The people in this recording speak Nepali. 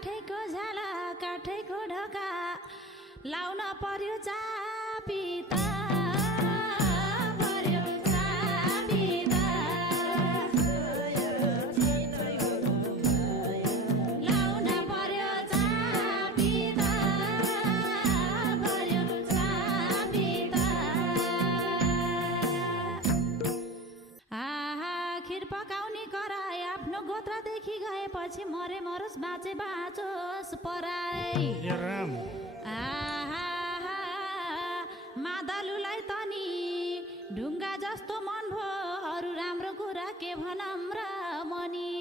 काठैको झाला काठैको ढोका लाउन पर्यो चापिता पर्यो चापिता लाउन पर्यो चापिता पर्यो चापिता खिर पकाउने कराए आफ्नो गोत्रदेखि गएपछि मरे मरोस् बाँचे बाँचोस् पराई मादलुलाई तनी ढुङ्गा जस्तो मन भो अरू राम्रो कुरा के भनौँ र मनी